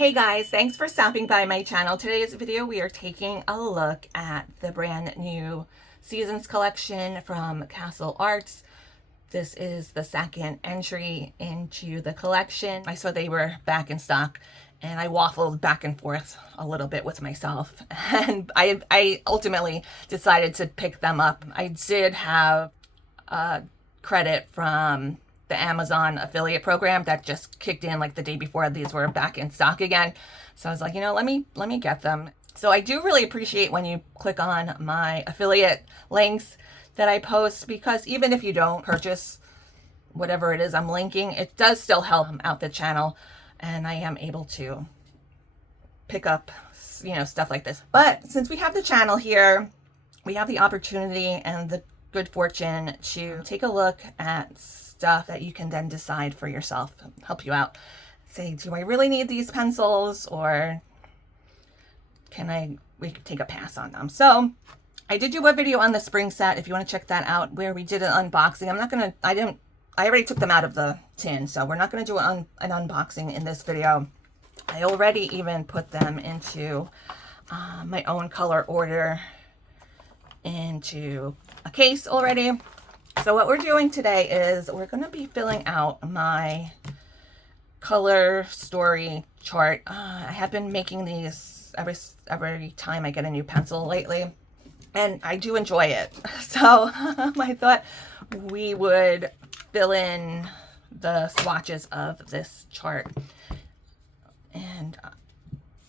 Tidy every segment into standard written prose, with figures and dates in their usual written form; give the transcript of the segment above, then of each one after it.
Hey guys, thanks for stopping by my channel. Today's video we are taking a look at the brand new Seasons collection from Castle Arts. This is the second entry into the collection. I saw they were back in stock and I waffled back and forth a little bit with myself, and I ultimately decided to pick them up. I did have credit from the Amazon affiliate program that just kicked in like the day before these were back in stock again. So I was like, you know, let me get them. So I do really appreciate when you click on my affiliate links that I post, because even if you don't purchase whatever it is I'm linking, it does still help out the channel, and I am able to pick up, you know, stuff like this. But since we have the channel here, we have the opportunity and the good fortune to take a look at stuff that you can then decide for yourself, help you out. Say, do I really need these pencils, or we could take a pass on them? So I did do a video on the spring set, if you want to check that out, where we did an unboxing. I already took them out of the tin, so we're not going to do an unboxing in this video. I already even put them into my own color order into a case already. So what we're doing today is we're going to be filling out my color story chart. I have been making these every time I get a new pencil lately, and I do enjoy it. So I thought we would fill in the swatches of this chart, and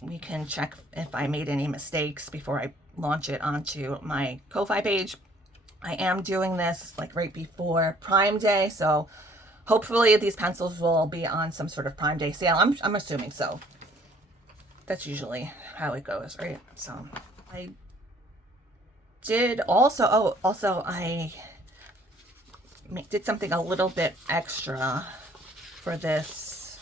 we can check if I made any mistakes before I launch it onto my Ko-Fi page. I am doing this like right before Prime Day, so hopefully these pencils will be on some sort of Prime Day sale. I'm assuming so. That's usually how it goes, right? So I did also, I did something a little bit extra for this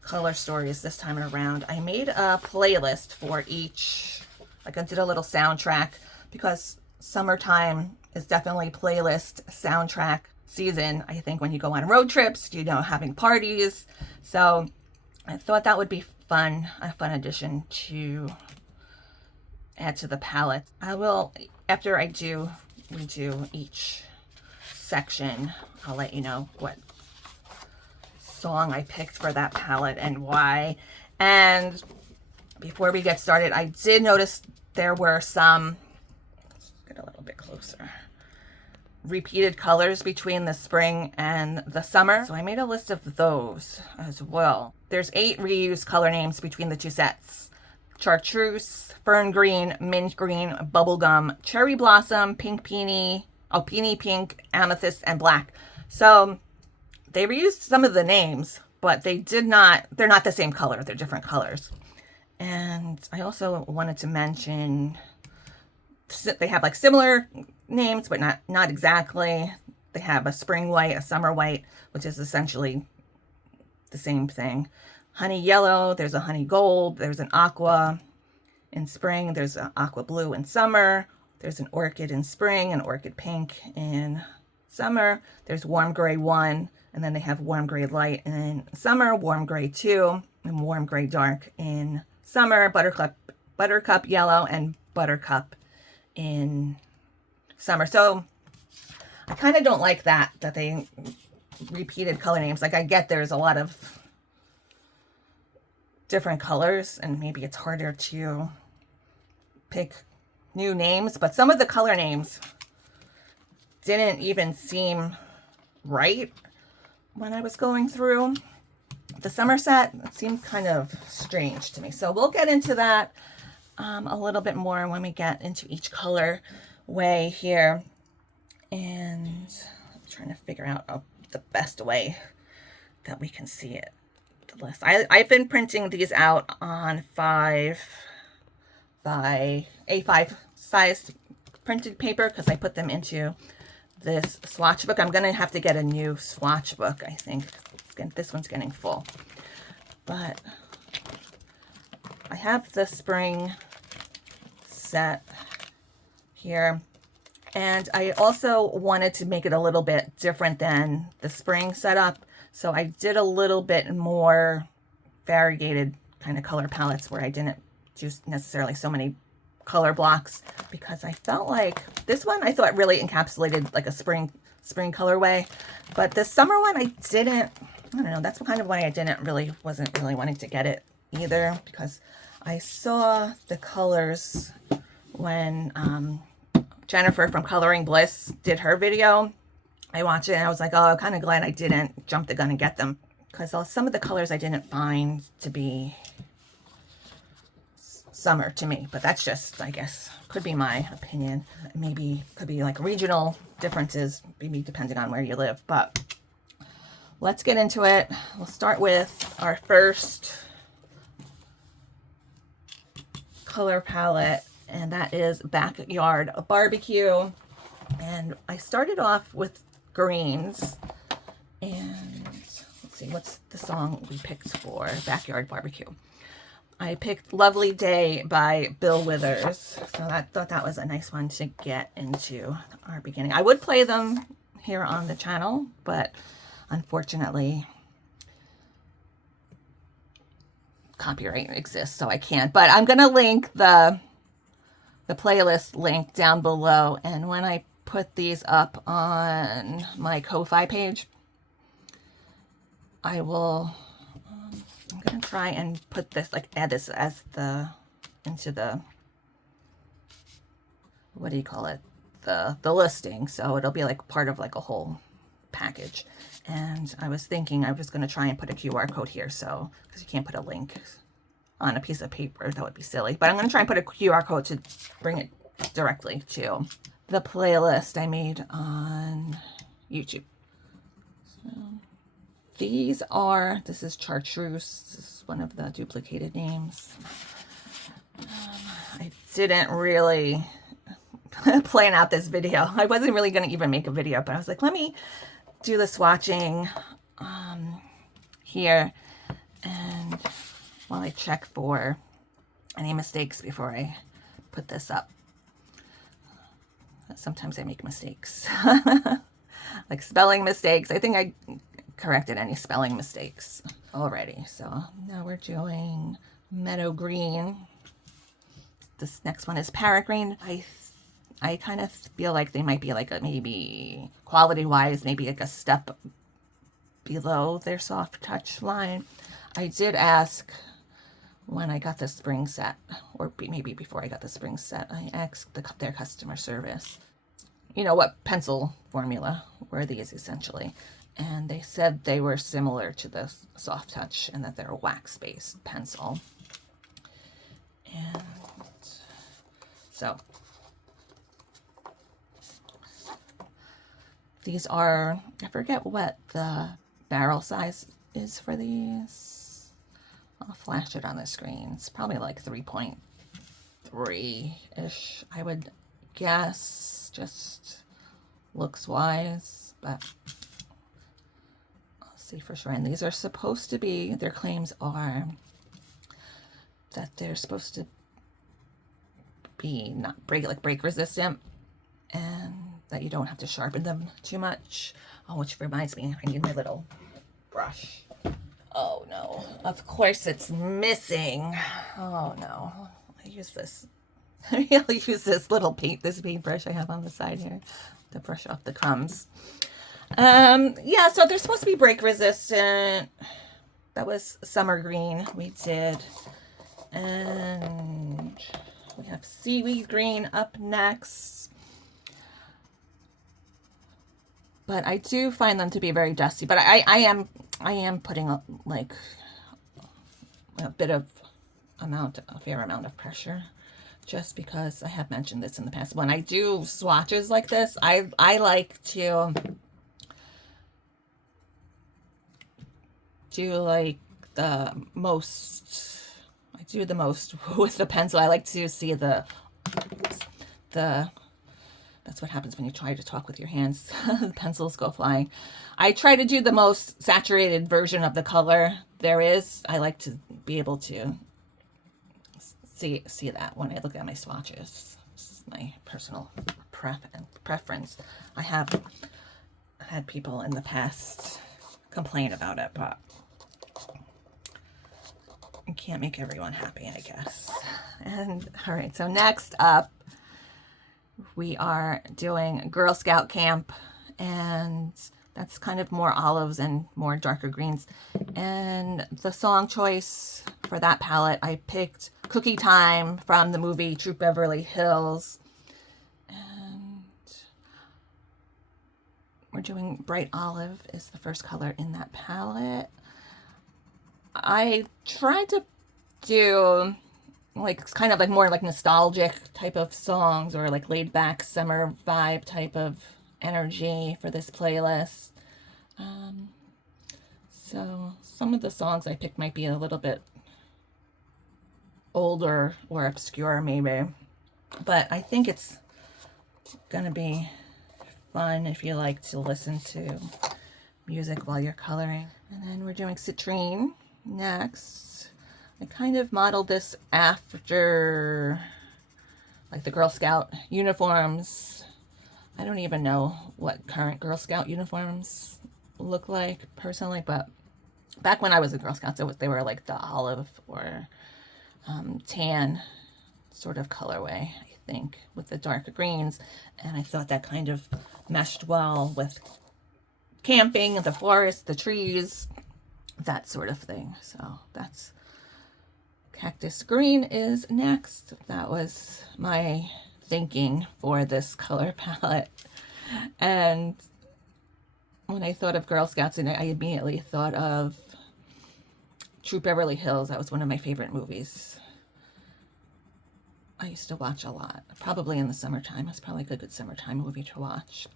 color stories this time around. I made a playlist for each, like I did a little soundtrack, because summertime is definitely playlist soundtrack season. I think when you go on road trips, you know, having parties. So I thought that would be fun, a fun addition to add to the palette. I will, after we do each section, I'll let you know what song I picked for that palette and why. And before we get started, I did notice there were some, let's get a little bit closer, repeated colors between the spring and the summer. So I made a list of those as well. There's 8 reused color names between the two sets: chartreuse, fern green, mint green, bubblegum, cherry blossom, pink peony, peony pink, amethyst, and black. So they reused some of the names, but they're not the same color. They're different colors. And I also wanted to mention they have like similar names, but not exactly. They have a spring white, a summer white, which is essentially the same thing. Honey yellow, there's a honey gold, there's an aqua in spring, there's an aqua blue in summer, there's an orchid in spring, an orchid pink in summer, there's warm gray 1, and then they have warm gray light in summer, warm gray 2, and warm gray dark in summer, buttercup yellow, and buttercup in summer. So I kind of don't like that they repeated color names. Like, I get there's a lot of different colors and maybe it's harder to pick new names, but some of the color names didn't even seem right when I was going through the summer set. It seemed kind of strange to me. So we'll get into that a little bit more when we get into each color way here. And I'm trying to figure out the best way that we can see it. The list. I've been printing these out on 5 by A5 sized printed paper, because I put them into this swatch book. I'm going to have to get a new swatch book, I think. This one's getting full. But I have the spring set here, and I also wanted to make it a little bit different than the spring setup, so I did a little bit more variegated kind of color palettes where I didn't do necessarily so many color blocks, because I felt like this one I thought really encapsulated like a spring colorway, but the summer one I don't know, that's kind of why I wasn't really wanting to get it either, because I saw the colors when Jennifer from Coloring Bliss did her video. I watched it and I was like, oh, I'm kind of glad I didn't jump the gun and get them, because some of the colors I didn't find to be summer to me, but that's just, I guess, could be my opinion. Maybe could be like regional differences, maybe depending on where you live, but let's get into it. We'll start with our first color palette, and that is Backyard Barbecue. And I started off with greens, and let's see, what's the song we picked for Backyard Barbecue? I picked Lovely Day by Bill Withers, so I thought that was a nice one to get into our beginning. I would play them here on the channel, but unfortunately copyright exists, so I can't. But I'm gonna link the playlist link down below, and when I put these up on my Ko-Fi page, I will I'm gonna try and put this, like, add this as into the, what do you call it, the listing, so it'll be like part of like a whole package. And I was thinking I was going to try and put a QR code here, so because you can't put a link on a piece of paper, that would be silly, but I'm going to try and put a QR code to bring it directly to the playlist I made on YouTube. So this is Chartreuse. This is one of the duplicated names. I didn't really plan out this video. I wasn't really going to even make a video, but I was like, let me do the swatching here, and while I check for any mistakes before I put this up. Sometimes I make mistakes, like spelling mistakes. I think I corrected any spelling mistakes already. So now we're doing Meadow Green. This next one is Parrot Green. I kind of feel like they might be like maybe quality-wise, maybe like a step below their soft touch line. I did ask when I got the spring set, or maybe before I got the spring set, I asked their customer service, you know, what pencil formula were these essentially. And they said they were similar to the soft touch and that they're a wax-based pencil. And so these are, I forget what the barrel size is for these. I'll flash it on the screen. It's probably like 3.3-ish, I would guess, just looks wise, but I'll see for sure. And these are supposed to be, their claims are that they're supposed to be not break resistant, and that you don't have to sharpen them too much. Oh, which reminds me, I need my little brush. Oh no, of course it's missing. Oh no, I use this. I'll use this little paintbrush I have on the side here to brush off the crumbs. Yeah, so they're supposed to be break resistant. That was Summer Green we did. And we have Seaweed Green up next. But I do find them to be very dusty. But I am putting a, like a fair amount of pressure, just because I have mentioned this in the past. When I do swatches like this, I like to do like the most. I do the most with the pencil. I like to see the. That's what happens when you try to talk with your hands. The pencils go flying. I try to do the most saturated version of the color there is. I like to be able to see that when I look at my swatches. This is my personal preference. I have had people in the past complain about it, but can't make everyone happy, I guess. And all right, so next up, we are doing Girl Scout camp, and that's kind of more olives and more darker greens. And the song choice for that palette, I picked Cookie Time from the movie Troop Beverly Hills. And we're doing Bright Olive is the first color in that palette. I tried to do like kind of like more like nostalgic type of songs, or like laid back summer vibe type of energy for this playlist. So some of the songs I picked might be a little bit older or obscure maybe, but I think it's gonna be fun if you like to listen to music while you're coloring. And then we're doing Citrine next. I kind of modeled this after like the Girl Scout uniforms. I don't even know what current Girl Scout uniforms look like personally, but back when I was a Girl Scout, they were like the olive or tan sort of colorway, I think, with the darker greens. And I thought that kind of meshed well with camping, the forest, the trees, that sort of thing. So that's Cactus Green is next. That was my thinking for this color palette. And when I thought of Girl Scouts, and I immediately thought of Troop Beverly Hills. That was one of my favorite movies. I used to watch a lot, probably in the summertime. It's probably a good summertime movie to watch.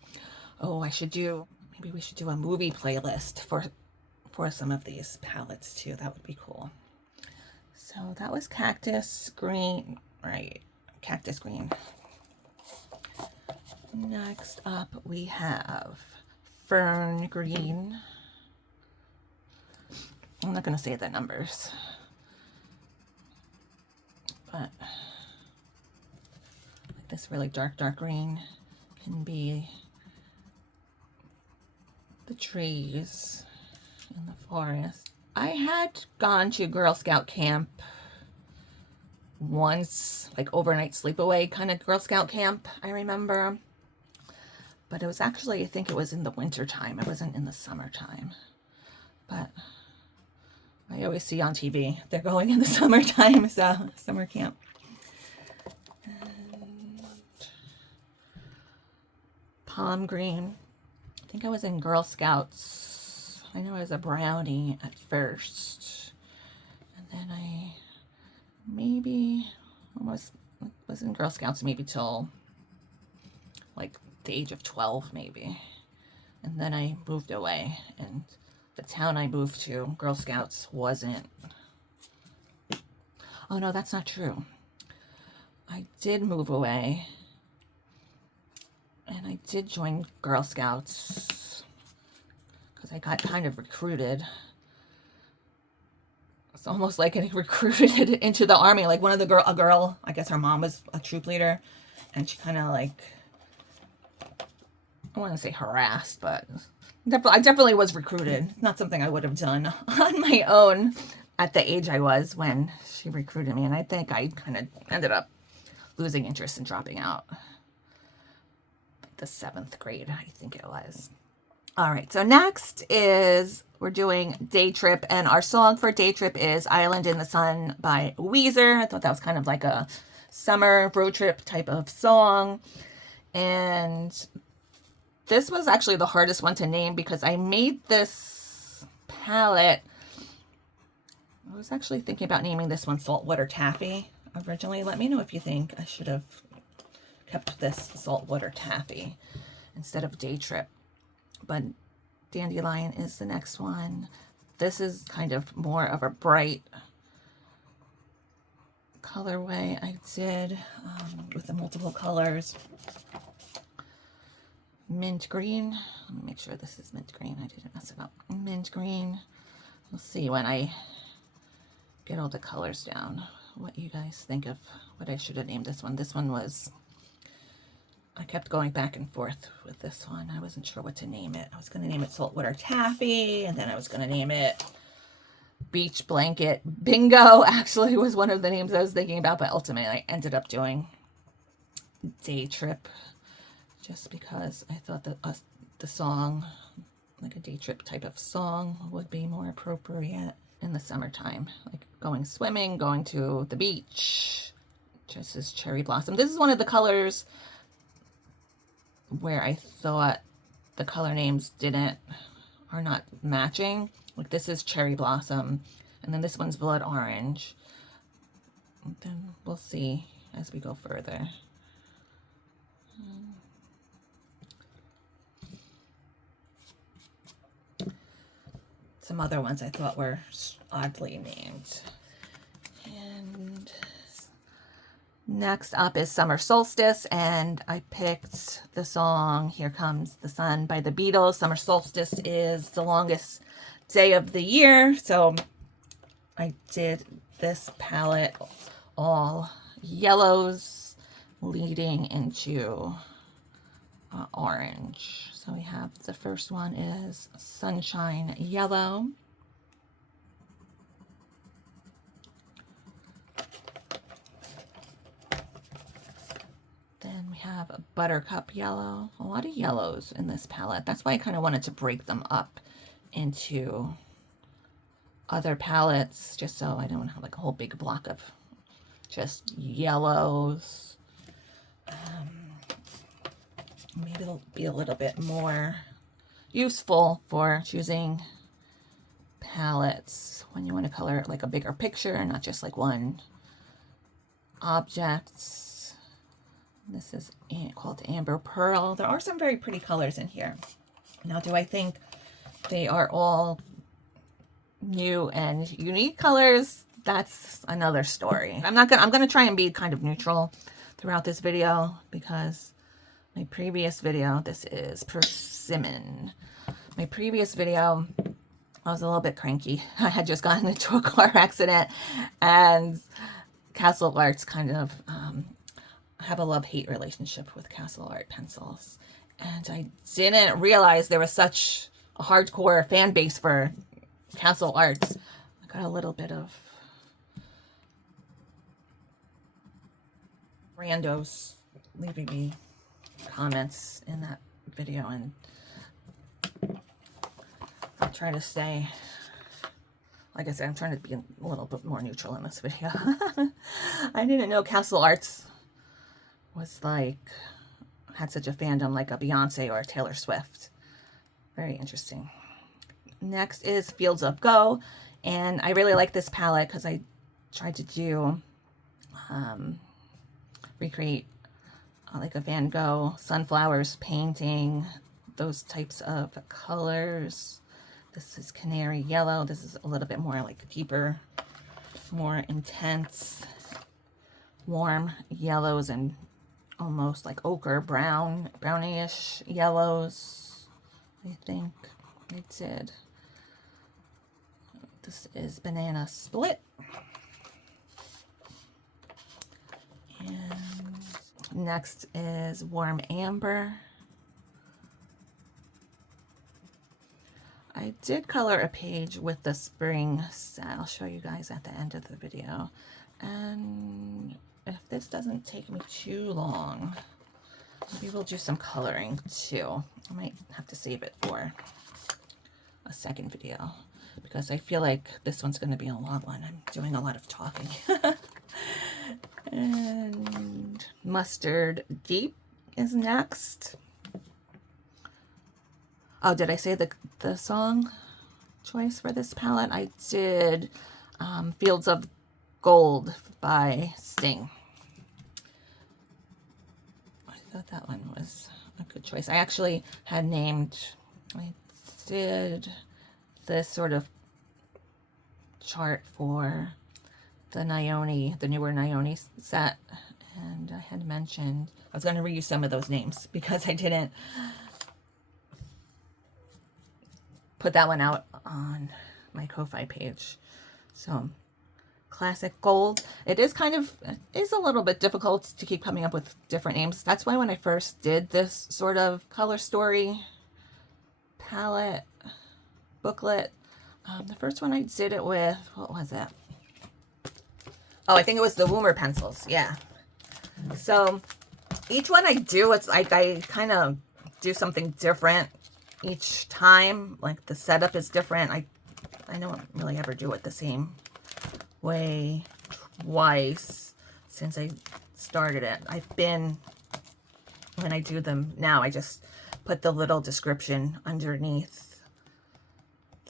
Oh, maybe we should do a movie playlist for some of these palettes too. That would be cool. So that was Cactus Green, right? Cactus Green. Next up we have Fern Green. I'm not going to say the numbers, but like this really dark green can be the trees in the forest. I had gone to Girl Scout camp once, like overnight sleepaway kind of Girl Scout camp, I remember. But it was actually, I think it was in the winter time. It wasn't in the summertime. But I always see on TV they're going in the summertime, so summer camp. And Palm Green. I think I was in Girl Scouts. I know I was a brownie at first. And then I maybe almost was in Girl Scouts maybe till like the age of 12 maybe. And then I moved away, and the town I moved to, Girl Scouts wasn't. Oh no, that's not true. I did move away, and I did join Girl Scouts because I got kind of recruited. It's almost like getting recruited into the army. Like a girl, I guess her mom was a troop leader, and she kind of like, I want to say harassed, but I definitely was recruited. It's not something I would have done on my own at the age I was when she recruited me. And I think I kind of ended up losing interest and dropping out. The 7th grade, I think it was. All right, so next is we're doing Day Trip. And our song for Day Trip is Island in the Sun by Weezer. I thought that was kind of like a summer road trip type of song. And this was actually the hardest one to name because I made this palette. I was actually thinking about naming this one Saltwater Taffy originally. Let me know if you think I should have kept this Saltwater Taffy instead of Day Trip. But Dandelion is the next one. This is kind of more of a bright colorway I did with the multiple colors. Mint Green. Let me make sure this is Mint Green. I didn't mess it up. Mint Green. We'll see when I get all the colors down what you guys think of what I should have named this one. This one was, I kept going back and forth with this one. I wasn't sure what to name it. I was going to name it Saltwater Taffy, and then I was going to name it Beach Blanket Bingo actually was one of the names I was thinking about, but ultimately I ended up doing Day Trip just because I thought that the song, like a day trip type of song, would be more appropriate in the summertime, like going swimming, going to the beach. Just as Cherry Blossom. This is one of the colors where I thought the color names are not matching. Like this is Cherry Blossom, and then this one's Blood Orange. And then we'll see as we go further. Some other ones I thought were oddly named. And next up is Summer Solstice, and I picked the song Here Comes the Sun by the Beatles. Summer Solstice is the longest day of the year, so I did this palette all yellows leading into orange. So we have the first one is Sunshine Yellow. Then we have a Buttercup Yellow. A lot of yellows in this palette. That's why I kind of wanted to break them up into other palettes, just so I don't have like a whole big block of just yellows. Maybe it'll be a little bit more useful for choosing palettes when you want to color like a bigger picture and not just like one object. This is called Amber Pearl. There are some very pretty colors in here. Now, do I think they are all new and unique colors? That's another story. I'm gonna try and be kind of neutral throughout this video, because my previous video, this is Persimmon. My previous video, I was a little bit cranky. I had just gotten into a car accident, and Castle Arts kind of have a love-hate relationship with Castle Art pencils. And I didn't realize there was such a hardcore fan base for Castle Arts. I got a little bit of randos leaving me comments in that video, and I'll try to stay, like I said, I'm trying to be a little bit more neutral in this video. I didn't know Castle Arts was like, had such a fandom like a Beyonce or a Taylor Swift. Very interesting. Next is Fields of Go, and I really like this palette because I tried to do recreate like a Van Gogh sunflowers painting, those types of colors. This is Canary Yellow. This is a little bit more like deeper, more intense, warm yellows and almost like ochre brown, brownish yellows. I think I did. This is Banana Split. And next is Warm Amber. I did color a page with the spring set. I'll show you guys at the end of the video. And if this doesn't take me too long, maybe we'll do some coloring too. I might have to save it for a second video, because I feel like this one's going to be a long one. I'm doing a lot of talking. And Mustard Deep is next. Oh, did I say the song choice for this palette? I did Fields of Gold by Sting. I thought that one was a good choice. I actually had named, I did this sort of chart for the Nione, the newer Nione set, and I had mentioned I was going to reuse some of those names because I didn't put that one out on my Ko-Fi page. So Classic Gold. It is a little bit difficult to keep coming up with different names. That's why when I first did this sort of color story palette booklet, The first one I did it with, what was it? Oh, I think it was the Woomer pencils. Yeah. So each one I do, it's like I kind of do something different each time. Like the setup is different. I don't really ever do it the same way twice since I started it. When I do them now, I just put the little description underneath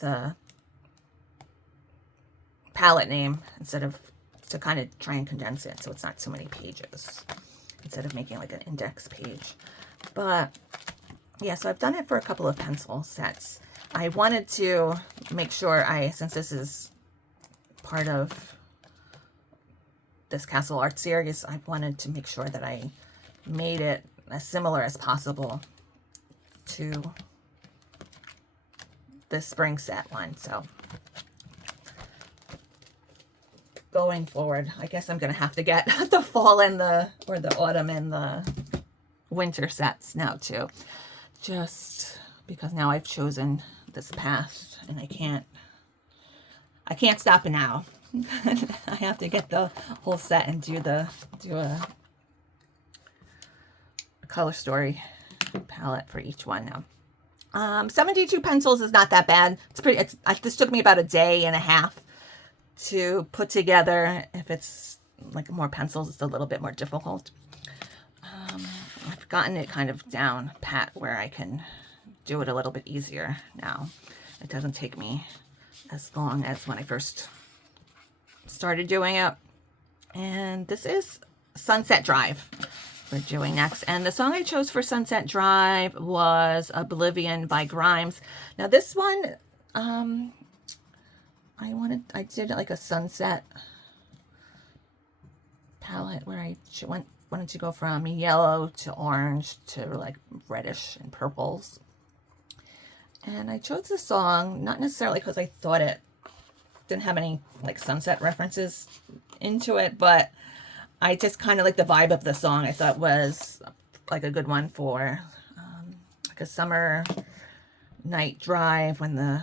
the palette name instead of, to kind of try and condense it so it's not so many pages instead of making like an index page. But yeah, so I've done it for a couple of pencil sets. I wanted to make sure since this is part of this Castle Art series, I wanted to make sure that I made it as similar as possible to the spring set one. So going forward, I guess I'm going to have to get the fall and the autumn and the winter sets now too, just because now I've chosen this path and I can't stop now. I have to get the whole set and do a color story palette for each one now. 72 pencils is not that bad. This took me about a day and a half to put together. If it's like more pencils, it's a little bit more difficult. I've gotten it kind of down pat where I can do it a little bit easier now. It doesn't take me as long as when I first started doing it. And this is Sunset Drive we're doing next. And the song I chose for Sunset Drive was Oblivion by Grimes. Now this one, I did like a sunset palette where I wanted to go from yellow to orange to like reddish and purples. And I chose this song not necessarily because I thought it didn't have any like sunset references into it, but I just kind of like the vibe of the song. I thought was like a good one for like a summer night drive when the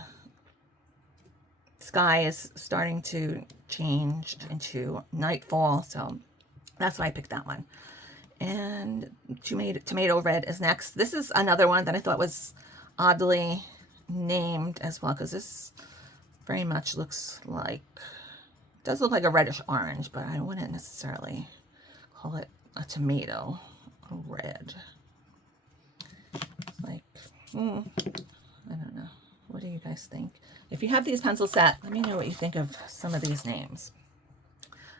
sky is starting to change into nightfall. So that's why I picked that one. And Tomato Red is next. This is another one that I thought was oddly named as well, because this very much does look like a reddish orange, but I wouldn't necessarily call it a tomato red. It's like, I don't know. What do you guys think? If you have these pencil set, let me know what you think of some of these names.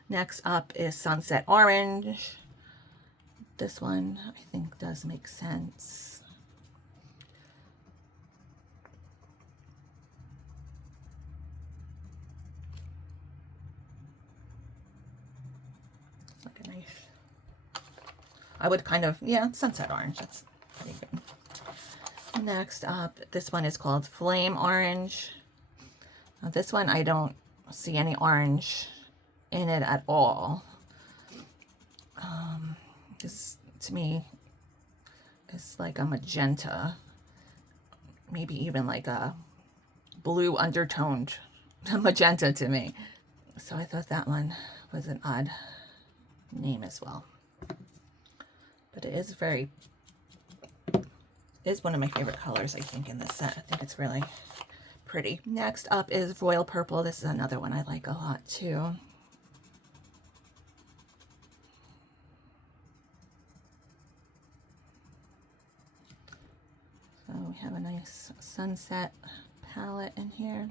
Next up is Sunset Orange. This one I think does make sense. It's like a nice, I would kind of, yeah, Sunset Orange. That's pretty good. Next up, this one is called Flame Orange. Now this one I don't see any orange in it at all. This to me is like a magenta, maybe even like a blue undertoned magenta to me. So I thought that one was an odd name as well. But it is one of my favorite colors, I think, in this set. I think it's really pretty. Next up is Royal Purple. This is another one I like a lot too. So we have a nice sunset palette in here.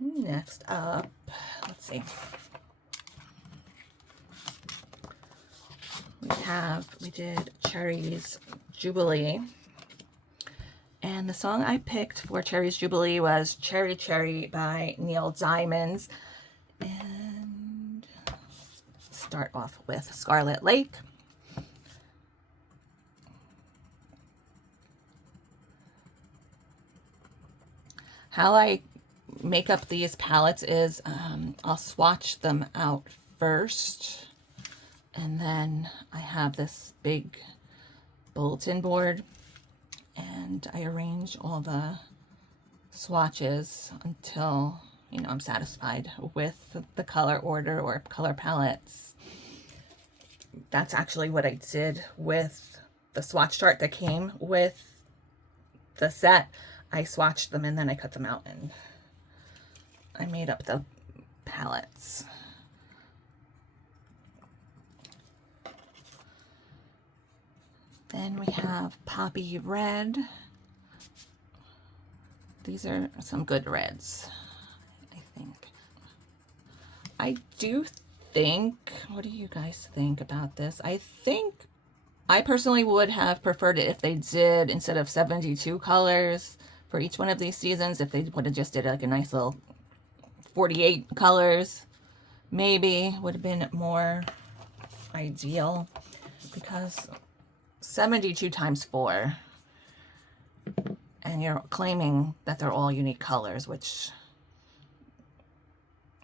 Next up, let's see. We did Cherry's Jubilee. And the song I picked for Cherry's Jubilee was Cherry Cherry by Neil Diamond. And start off with Scarlet Lake. How I make up these palettes is I'll swatch them out first, and then I have this big bulletin board and I arrange all the swatches until, you know, I'm satisfied with the color order or color palettes. That's actually what I did with the swatch chart that came with the set. I swatched them and then I cut them out and I made up the palettes. Then we have Poppy Red. These are some good reds, I think. I do think, what do you guys think about this? I think I personally would have preferred it if they did, instead of 72 colors for each one of these seasons, if they would have just did like a nice little 48 colors, maybe would have been more ideal, because 72 times 4, and you're claiming that they're all unique colors, which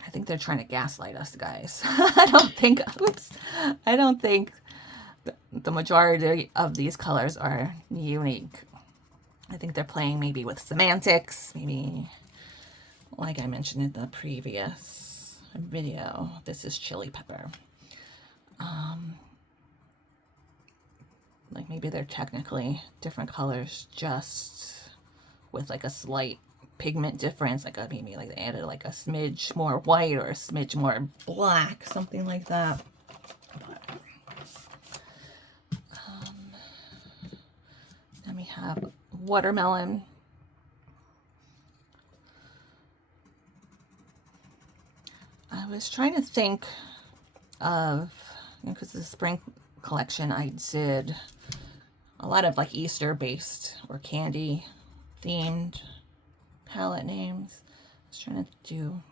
I think they're trying to gaslight us, guys. I don't think, oops, I don't think the majority of these colors are unique. I think they're playing maybe with semantics, maybe like I mentioned in the previous video. This is chili pepper. Like maybe they're technically different colors, just with like a slight pigment difference, like maybe like they added like a smidge more white or a smidge more black, something like that. Then we have watermelon. I was trying to think of, because the spring collection I did a lot of like Easter based or candy themed palette names. I was trying to do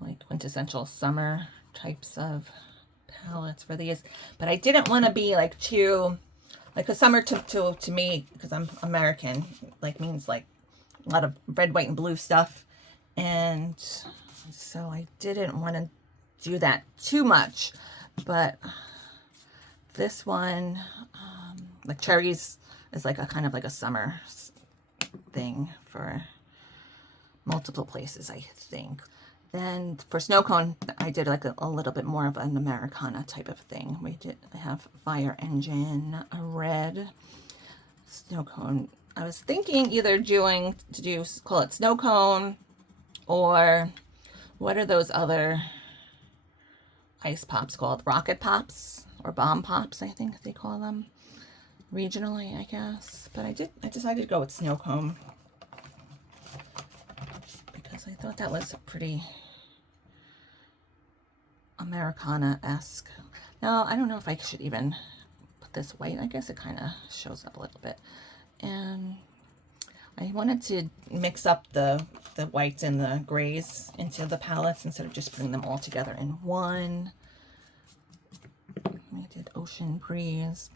like quintessential summer types of palettes for these, but I didn't want to be like too, like a summer to me, because I'm American, like means like a lot of red, white, and blue stuff, and so I didn't want to do that too much. But this one, like cherries, is like a kind of like a summer thing for multiple places, I think. Then for snow cone, I did like a little bit more of an Americana type of thing. I have Fire Engine, a red snow cone. I was thinking either call it snow cone, or what are those other ice pops called? Rocket pops or bomb pops, I think they call them regionally, I guess. But I decided to go with snow cone because I thought that was pretty Americana-esque. Now, I don't know if I should even put this white. I guess it kind of shows up a little bit. And I wanted to mix up the whites and the grays into the palettes instead of just putting them all together in one. I did Ocean Breeze.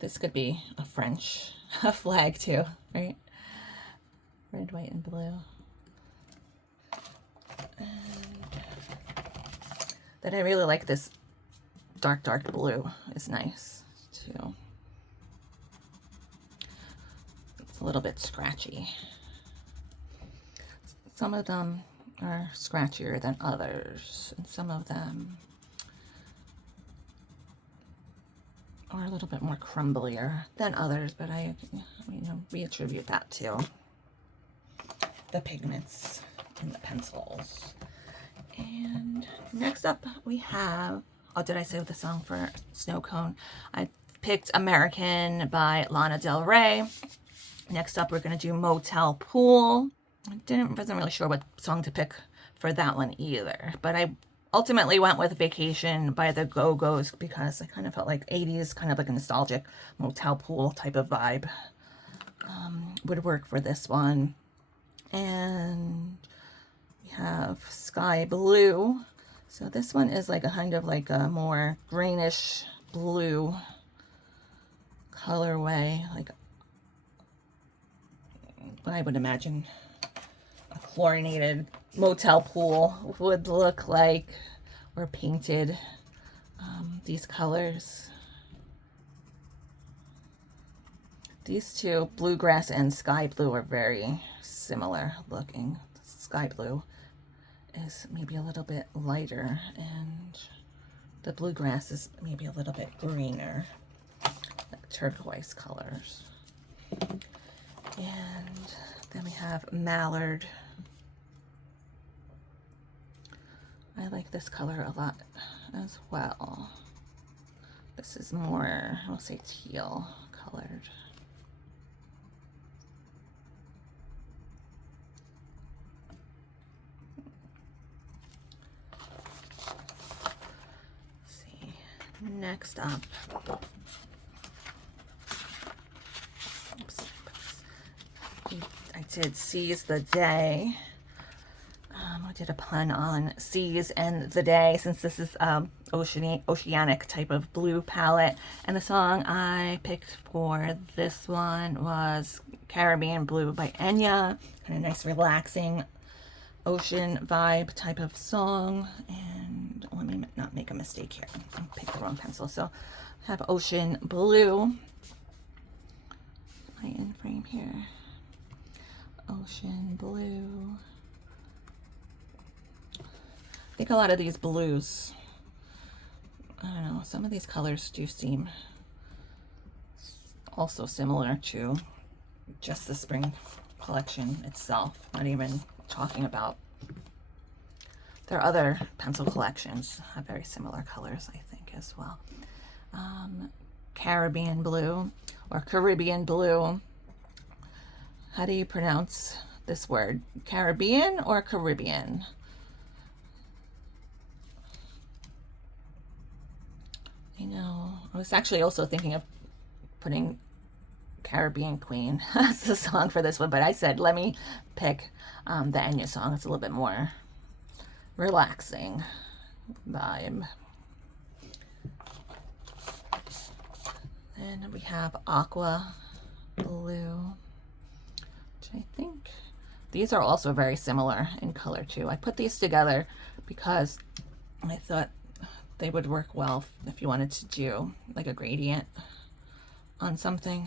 This could be a French flag too, right? Red, white, and blue. And then I really like this dark blue. It's nice too. It's a little bit scratchy. Some of them are scratchier than others, and some of them are a little bit more crumblier than others, but we attribute that to the pigments in the pencils. And next up we have, oh, did I say the song for Snow Cone? I picked American by Lana Del Rey. Next up we're going to do Motel Pool. I wasn't really sure what song to pick for that one either, but I ultimately went with Vacation by the Go-Go's because I kind of felt like 80s, kind of like a nostalgic motel pool type of vibe would work for this one. And we have Sky Blue. So this one is like a kind of like a more greenish blue colorway, like what I would imagine a chlorinated motel pool would look like, or painted. These colors. These two, bluegrass and sky blue, are very similar looking. Sky blue is maybe a little bit lighter, and the bluegrass is maybe a little bit greener, like turquoise colors. And then we have mallard. I like this color a lot as well. This is more, I'll say teal colored. Let's see, next up. Oops. I did Seize the Day. I did a pun on Seize and the Day, since this is oceanic type of blue palette. And the song I picked for this one was Caribbean Blue by Enya. Kind of nice, relaxing ocean vibe type of song. And let me not make a mistake here. I picked the wrong pencil. So I have Ocean Blue. My in frame here. Ocean Blue. I think a lot of these blues, I don't know, some of these colors do seem also similar to just the spring collection itself. Not even talking about their other pencil collections have very similar colors, I think, as well. Caribbean Blue or Caribbean Blue. How do you pronounce this word? Caribbean or Caribbean? I know. I was actually also thinking of putting Caribbean Queen as the song for this one, but I said let me pick the Enya song. It's a little bit more relaxing vibe. Then we have Aqua Blue, which I think these are also very similar in color too. I put these together because I thought they would work well if you wanted to do like a gradient on something.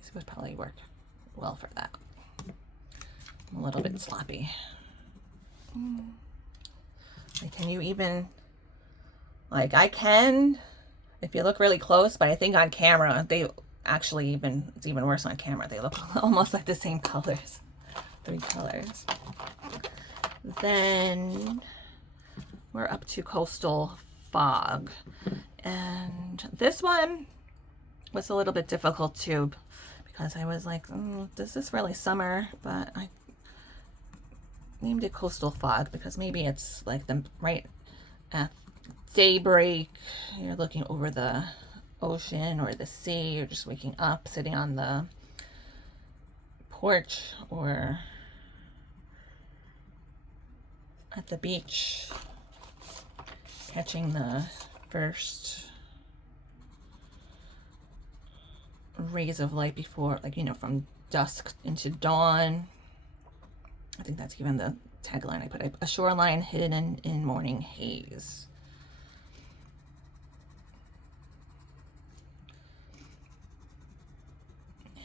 These would probably work well for that. I'm a little bit sloppy. Like, can you even, like, I can if you look really close, but I think on camera they actually it's even worse on camera. They look almost like the same colors. 3 colors. Then we're up to Coastal Fog, and this one was a little bit difficult too, because I was like, is this really summer? But I named it Coastal Fog because maybe it's like the right at daybreak, you're looking over the ocean or the sea, you're just waking up, sitting on the porch or at the beach, catching the first rays of light before, like, you know, from dusk into dawn. I think that's even the tagline I put. A shoreline hidden in morning haze.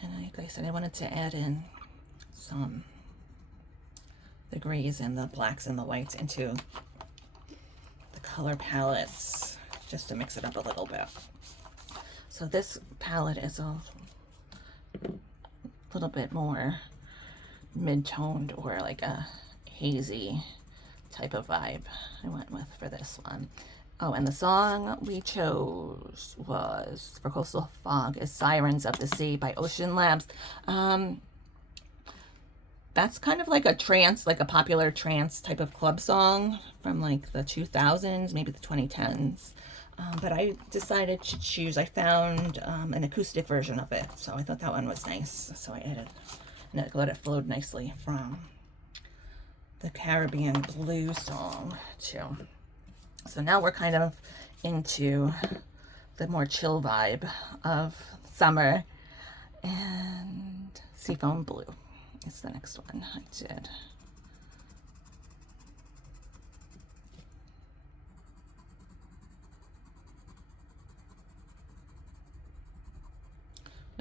And like I said, I wanted to add in some the grays and the blacks and the whites into the color palettes just to mix it up a little bit. So this palette is a little bit more mid-toned or like a hazy type of vibe I went with for this one. Oh, and the song we chose was for Coastal Fog is Sirens of the Sea by Ocean Labs. That's kind of like a trance, like a popular trance type of club song from like the 2000s, maybe the 2010s. But I decided to choose, I found an acoustic version of it. So I thought that one was nice. So I added, and I thought it flowed nicely from the Caribbean Blue song too. So now we're kind of into the more chill vibe of summer, and Seafoam Blue is the next one I did.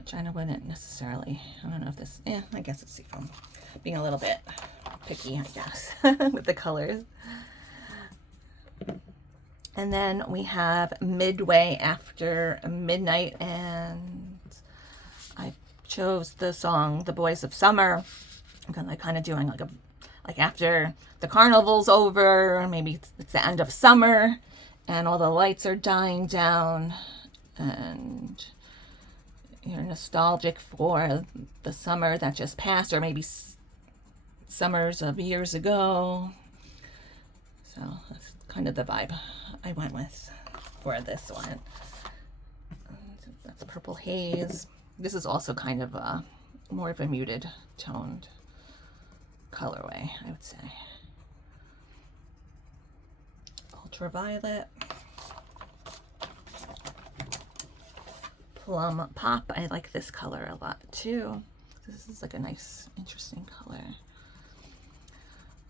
which I wouldn't necessarily, I don't know if this, I guess it's seafoam. Being a little bit picky, I guess, with the colors. And then we have Midway After Midnight, and I chose the song The Boys of Summer. I'm kind of doing like after the carnival's over, maybe it's the end of summer and all the lights are dying down and you're nostalgic for the summer that just passed, or maybe summers of years ago. So that's kind of the vibe I went with for this one. That's Purple Haze. This is also kind of more of a muted toned colorway, I would say. Ultraviolet. Plum Pop. I like this color a lot too. This is like a nice, interesting color.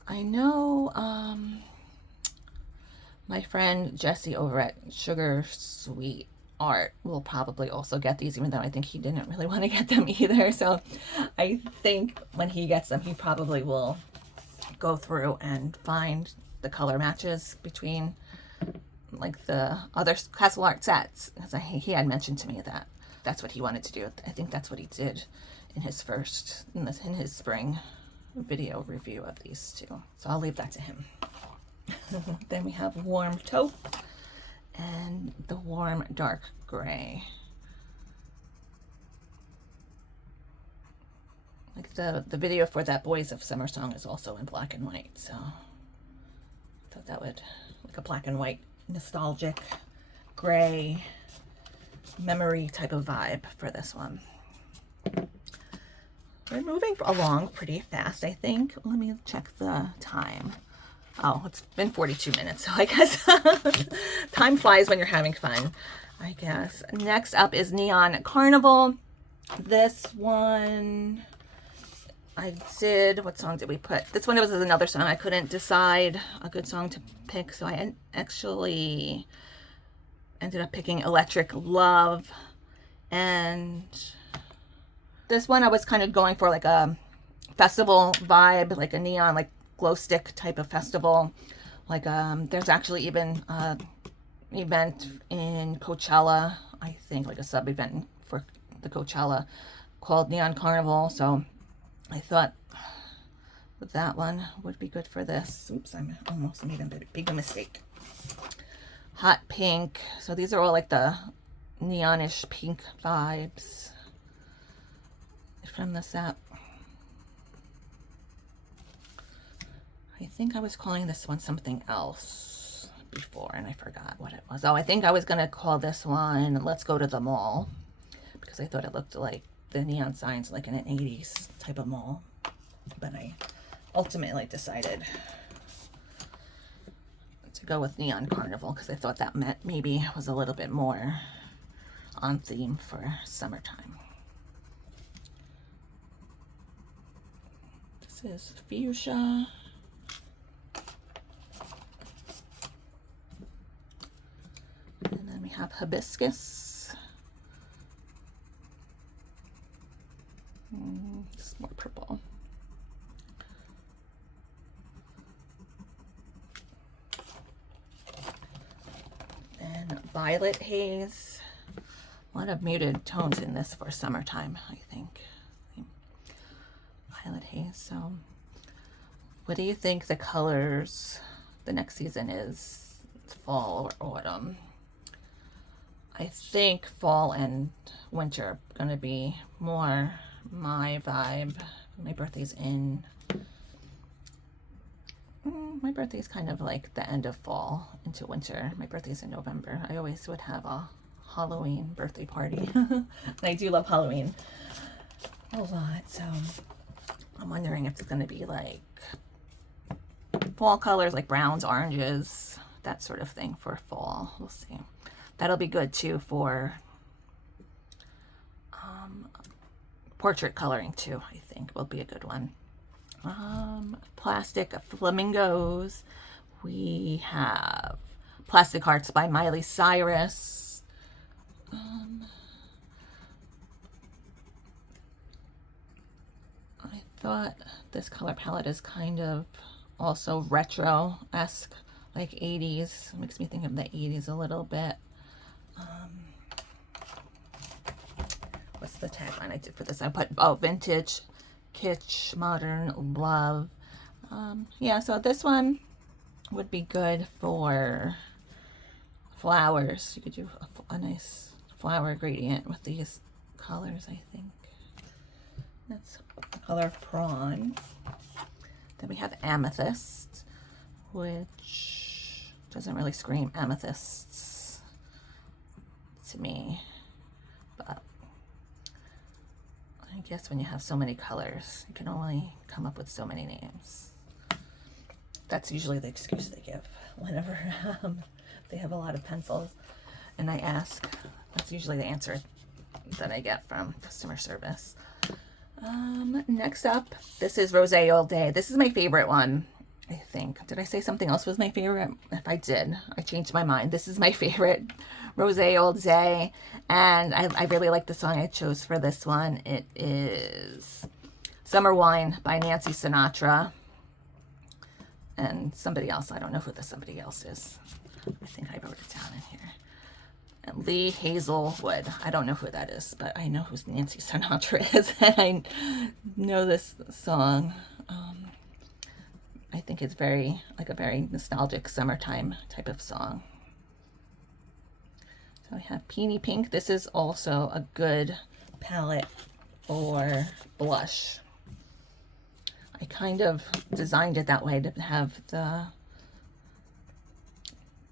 I know my friend Jesse over at Sugar Sweet Art will probably also get these, even though I think he didn't really want to get them either. So I think when he gets them, he probably will go through and find the color matches between like the other Castle Art sets, because he had mentioned to me that that's what he wanted to do. I think that's what he did in his in his spring video review of these two. So I'll leave that to him. Then we have Warm Taupe and the Warm Dark Gray. Like the video for that Boys of Summer song is also in black and white, so I thought that would, like a black and white nostalgic gray memory type of vibe for this one. We're moving along pretty fast, I think. Let me check the time. Oh, it's been 42 minutes, so I guess time flies when you're having fun, I guess. Next up is Neon Carnival. This one, what song did we put? This one was another song. I couldn't decide a good song to pick, so I actually ended up picking Electric Love. And this one I was kind of going for like a festival vibe, like a neon, like glow stick type of festival. Like there's actually even an event in Coachella, I think, like a sub event for the Coachella called Neon Carnival. So I thought that one would be good for this. Oops, I almost made a big mistake. Hot Pink. So these are all like the neonish pink vibes from the set. I think I was calling this one something else before and I forgot what it was. Oh, I think I was going to call this one Let's Go to the Mall, because I thought it looked like the neon signs like in an 80s type of mall. But I ultimately decided to go with Neon Carnival because I thought that maybe was a little bit more on theme for summertime. This is Fuchsia. And then we have Hibiscus. This is more purple. And Violet Haze. A lot of muted tones in this for summertime, I think. Violet Haze. So what do you think the colors the next season is? Fall or autumn? I think fall and winter are going to be more my vibe. My birthday's in... my birthday's kind of like the end of fall into winter. My birthday's in November. I always would have a Halloween birthday party. And I do love Halloween a lot. So I'm wondering if it's going to be like fall colors, like browns, oranges, that sort of thing for fall. We'll see. That'll be good too for portrait coloring too. I think will be a good one. Plastic Flamingos. We have Plastic Hearts by Miley Cyrus. thought this color palette is kind of also retro-esque, like 80s. It makes me think of the 80s a little bit. What's the tagline I did for this? I put, oh, vintage, kitsch, modern, love. Yeah, so this one would be good for flowers. You could do a nice flower gradient with these colors, I think. That's the color Prawn. Then we have Amethyst, which doesn't really scream amethysts to me, but I guess when you have so many colors, you can only come up with so many names. That's usually the excuse they give whenever they have a lot of pencils and I ask. That's usually the answer that I get from customer service. Next up, this is Rosé All Day. This is my favorite one, I think. Did I say something else was my favorite? If I did, I changed my mind. This is my favorite, Rosé All Day. And I really like the song I chose for this one. It is Summer Wine by Nancy Sinatra. And somebody else. I don't know who the somebody else is. I think I wrote it down in here. And Lee Hazelwood. I don't know who that is, but I know who Nancy Sinatra is. And I know this song. I think it's very, like a very nostalgic summertime type of song. So I have Peony Pink. This is also a good palette for blush. I kind of designed it that way to have the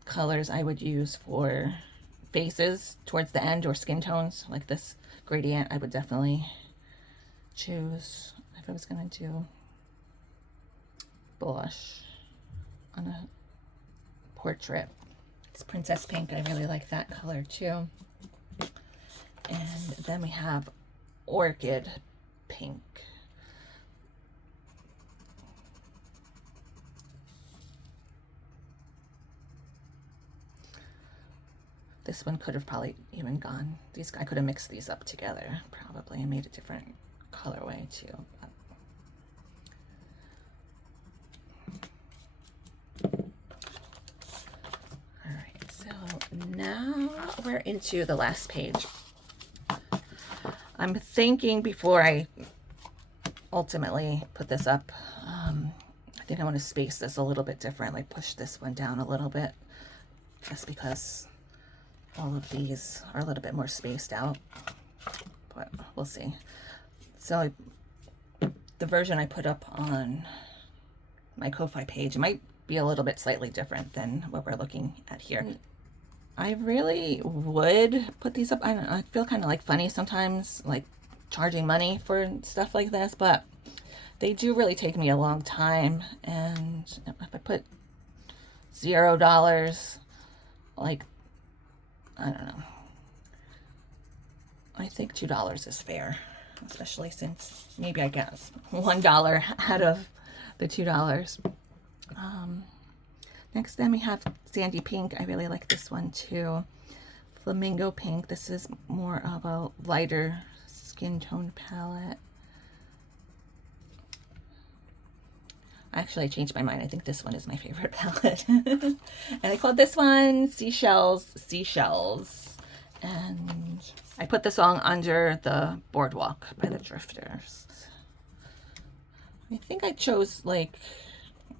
colors I would use for faces towards the end, or skin tones like this gradient. I would definitely choose if I was going to do blush on a portrait. It's Princess Pink. I really like that color too. And then we have Orchid Pink. This one could have probably even gone, I could have mixed these up together probably and made a different colorway too. All right, so now we're into the last page. I'm thinking before I ultimately put this up, I think I want to space this a little bit different, like push this one down a little bit, just because all of these are a little bit more spaced out, but we'll see. So the version I put up on my Ko-Fi page might be a little bit slightly different than what we're looking at here. I really would put these up. I don't know, I feel kind of like funny sometimes, like charging money for stuff like this, but they do really take me a long time. And if I put $0, like, I don't know. I think $2 is fair, especially since maybe I get $1 out of the $2. Next, then we have Sandy Pink. I really like this one too. Flamingo Pink. This is more of a lighter skin tone palette. Actually, I changed my mind. I think this one is my favorite palette. And I called this one Seashells. And I put the song Under the Boardwalk by the Drifters. I think I chose, like,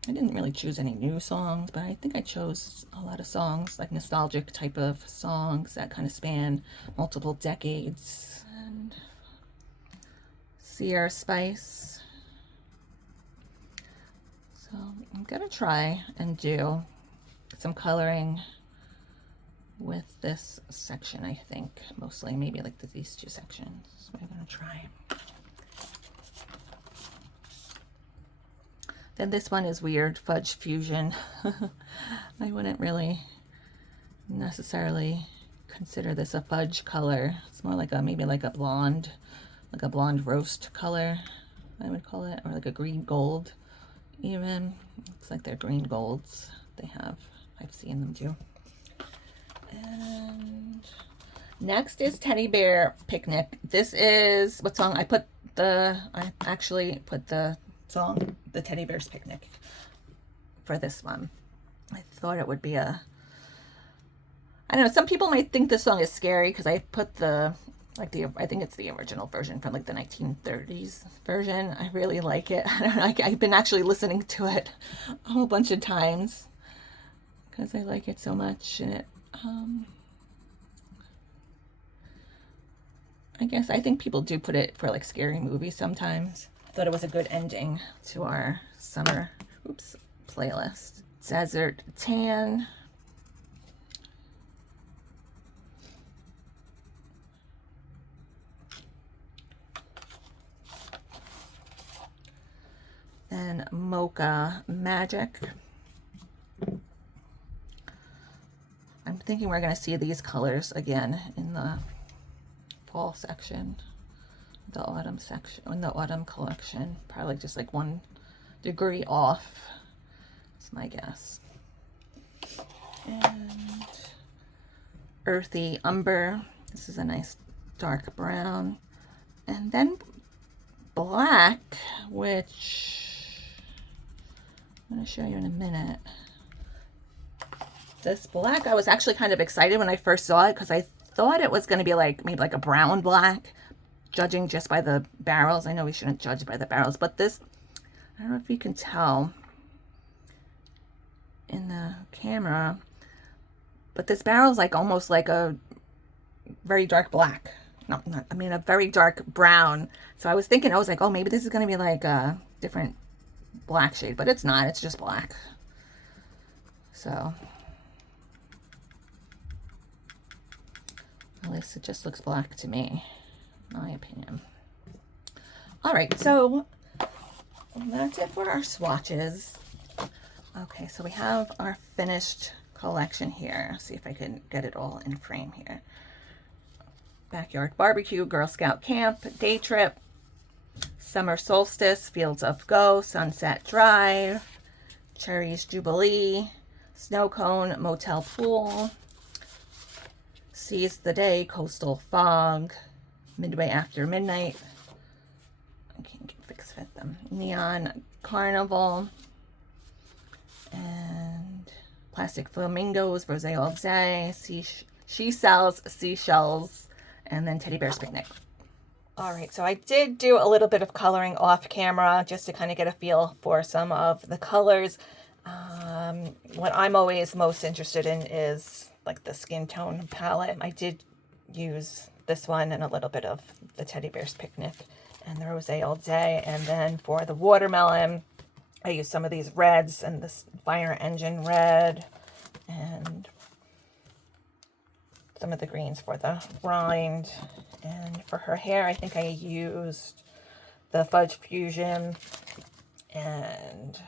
I didn't really choose any new songs, but I think I chose a lot of songs, like nostalgic type of songs that kind of span multiple decades. And Sierra Spice. So I'm gonna try and do some coloring with this section, I think, mostly, maybe like these two sections. So I'm gonna try. Then this one is weird, Fudge Fusion. I wouldn't really necessarily consider this a fudge color. It's more like a, maybe like a blonde roast color, I would call it, or like a green gold even. Looks like they're green golds they have. I've seen them too. And next is Teddy Bear Picnic. This is what song I put I actually put the song, The Teddy Bear's Picnic, for this one. I thought it would be a, I don't know, some people might think this song is scary because I put the, like the, I think it's the original version from like the 1930s version. I really like it. I don't know, I've been actually listening to it a whole bunch of times because I like it so much. And it, I guess I think people do put it for like scary movies sometimes. I thought it was a good ending to our summer, playlist. Desert Tan. Then Mocha Magic. I'm thinking we're going to see these colors again in the fall section, the autumn section, in the autumn collection. Probably just like 1 degree off. That's my guess. And Earthy Umber. This is a nice dark brown. And then black, which I'm going to show you in a minute. This black, I was actually kind of excited when I first saw it because I thought it was going to be like maybe like a brown black, judging just by the barrels. I know we shouldn't judge by the barrels, but this, I don't know if you can tell in the camera, but this barrel is like almost like a very dark black. No, not, I mean a very dark brown. So I was thinking, I was like, oh, maybe this is going to be like a different black shade, but it's not. It's just black. So at least it just looks black to me, in my opinion. All right, so that's it for our swatches. Okay, so we have our finished collection here. Let's see if I can get it all in frame here. Backyard Barbecue, Girl Scout Camp, Day Trip, Summer Solstice, Fields of Go, Sunset Drive, Cherries Jubilee, Snow Cone, Motel Pool, Seize the Day, Coastal Fog, Midway After Midnight, I can't fit them, Neon Carnival, and Plastic Flamingos, Rosé All Day, She Sells Seashells, and then Teddy Bear's Picnic. All right, so I did do a little bit of coloring off camera just to kind of get a feel for some of the colors. What I'm always most interested in is like the skin tone palette. I did use this one and a little bit of the Teddy Bear's Picnic and the Rosé All Day. And then for the watermelon, I used some of these reds and this Fire Engine red and some of the greens for the rind. And for her hair, I think I used the Fudge Fusion and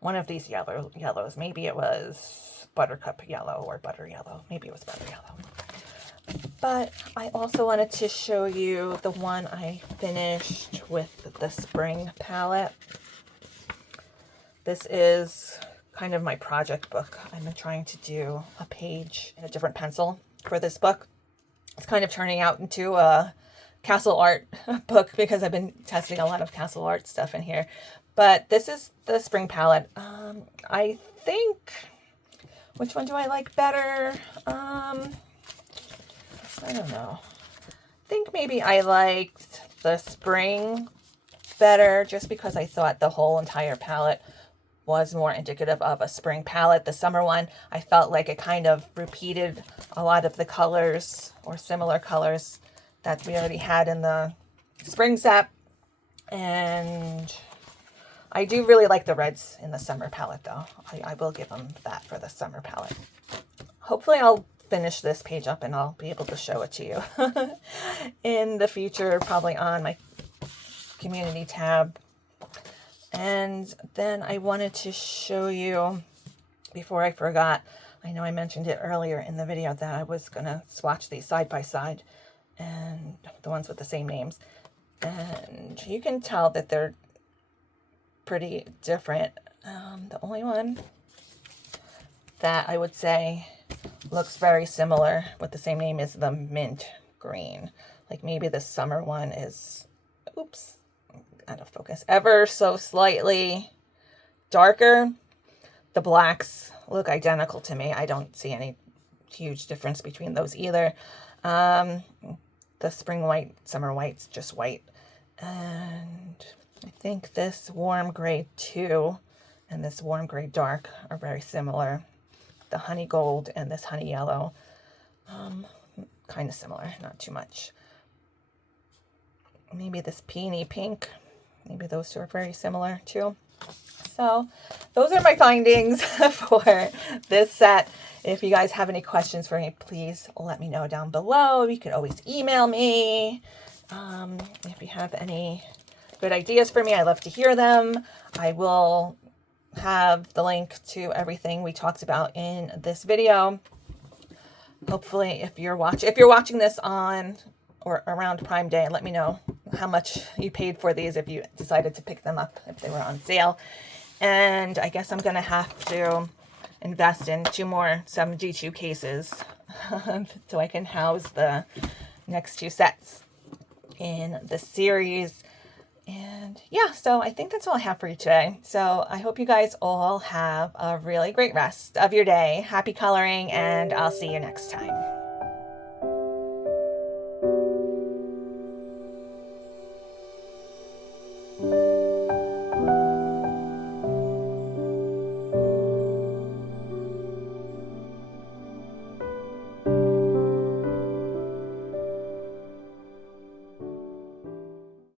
one of these yellows. Maybe it was Buttercup Yellow or Butter Yellow. Maybe it was Butter Yellow. But I also wanted to show you the one I finished with the spring palette. This is kind of my project book. I've been trying to do a page in a different pencil for this book. It's kind of turning out into a castle art book because I've been testing a lot of castle art stuff in here. But this is the spring palette. I think, which one do I like better? I don't know. I think maybe I liked the spring better just because I thought the whole entire palette was more indicative of a spring palette. The summer one, I felt like it kind of repeated a lot of the colors or similar colors that we already had in the spring set. And I do really like the reds in the summer palette though. I will give them that for the summer palette. Hopefully I'll finish this page up and I'll be able to show it to you in the future, probably on my community tab. And then I wanted to show you, before I forgot, I know I mentioned it earlier in the video that I was going to swatch these side by side, and the ones with the same names. And you can tell that they're pretty different. The only one that I would say looks very similar with the same name is the mint green. Like maybe the summer one is oops, out of focus, ever so slightly darker. The blacks look identical to me. I don't see any huge difference between those either. The spring white, summer white's just white. And I think this warm gray 2 and this warm gray dark are very similar. The honey gold and this honey yellow, kind of similar, not too much. Maybe this peony pink, maybe those two are very similar too. So those are my findings for this set. If you guys have any questions for me, please let me know down below. You can always email me. If you have any good ideas for me, I love to hear them. I will have the link to everything we talked about in this video. Hopefully, if you're watching this on or around Prime Day, let me know how much you paid for these if you decided to pick them up, if they were on sale. And I guess I'm going to have to invest in 2 more 7G2 cases so I can house the next 2 sets in the series. And yeah, so I think that's all I have for you today. So I hope you guys all have a really great rest of your day. Happy coloring, and I'll see you next time.